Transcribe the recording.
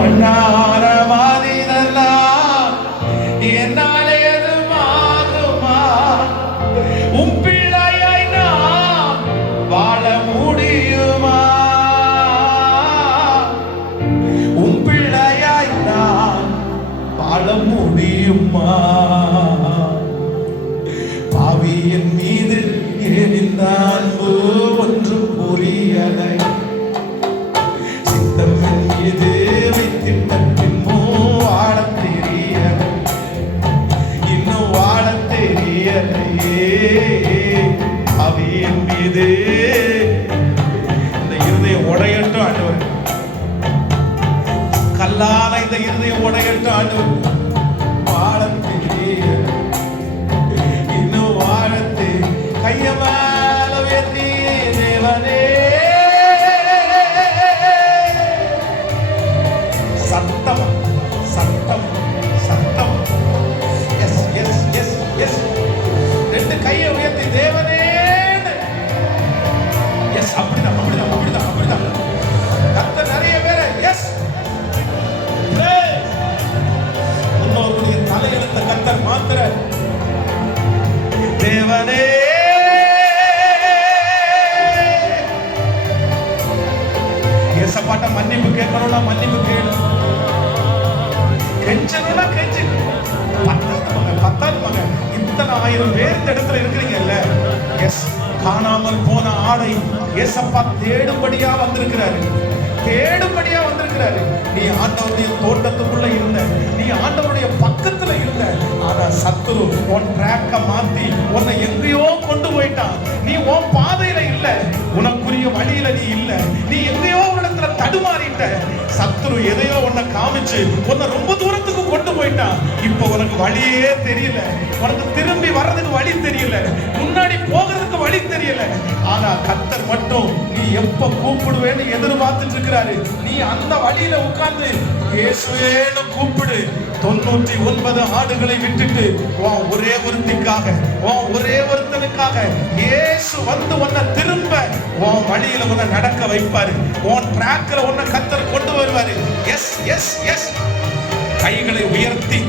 மன்னார மாதிதெல்லாம் என்னாலே அது மாறுமா? உன் பிள்ளையாய் நான் வாழ முடியுமா? உன் பிள்ளையாய் நான் வாழ முடியுமா? பாவியின் மீது ஏன் இந்த அன்பு ஒன்று புரியலை? சித்தம்மன் மீது வைத்திட்ட பின்போ வாழ தெரியலை, இன்னும் வாழ தெரியலையே. பாவியின் மீது இந்த இருதயம் உடையட்டும் ஆண்டவர், கல்லான இந்த இருதயம் உடையட்டும் ஆண்டவர். வாழ தெரியலை, இன்னும் வாழ கைய மேல உயர்த்தி தேவனே சத்தம் சத்தம் சத்தம். Yes yes yes yes. ரெண்டு கையை உயர்த்தி தேவனே. எஸ், அப்படிதான் அப்படிதான் அப்படிதான் அப்படிதான். கர்த்தர் நிறைய பேரை எஸ் முன்னோருடைய தலையெழுத்த கர்த்தர் மாத்திர தேவனே. ஏசப்பாட்ட மன்னிப்பு கேட்கணும்னா மன்னிப்பு கேளு, கெஞ்சணும்னா கெஞ்சு. பத்தாவது மகன் இத்தனை 1000 பேர் இந்த இடத்துல இருக்கிறீங்கல்ல. எஸ், காணாமல் போன ஆடை ஏசப்பா தேடும்படியா வந்திருக்கிறாரு, தேடும்படியா வந்திருக்கிறாரு. நீ ஆண்டவருடைய தோட்டத்துக்குள்ள இருந்த, நீ ஆண்டவருடைய பக்கத்துல இருந்த, ஆனா சத்துரு உன் ட்ராக்க மாத்தி உன்னை எங்கேயோ கொண்டு போயிட்டான். நீ உன் பாதையில இல்ல, உனக்குரிய வழியில நீ இல்ல, நீ எங்கேயோ இடத்துல தடுமாறிட்ட. சத்துரு எதையோ உன்னை காமிச்சு உன்னை ரொம்ப தூரத்துக்கு கொண்டு போயிட்டான். இப்ப உனக்கு வழியே தெரியல, உனக்கு திரும்பி வர்றதுக்கு வழி தெரியல, முன்னாடி போகிறதுக்கு வழி தெரியல. ஆனா கர்த்தர் மட்டும் நீ எப்ப கூப்பிடுவேன்னு எதிர்பார்த்துட்டு இருக்கிறாரு. நீ அந்த வழியில உட்கார்ந்து இயேசுவேன்னு கூப்பிடு. 99 ஆடுகளை விட்டுட்டு உன் ஒரே ஒருத்திக்காக, உன் ஒரே ஒருத்தனுக்காக இயேசு வந்து உன்னை திரும்ப உன் வழியில உன்னை நடக்க வைப்பாரு. உன் ட்ராக்ல உன்னை கர்த்தர் கொண்டு வருவாரு. Yes yes yes. கைகளை உயர்த்தி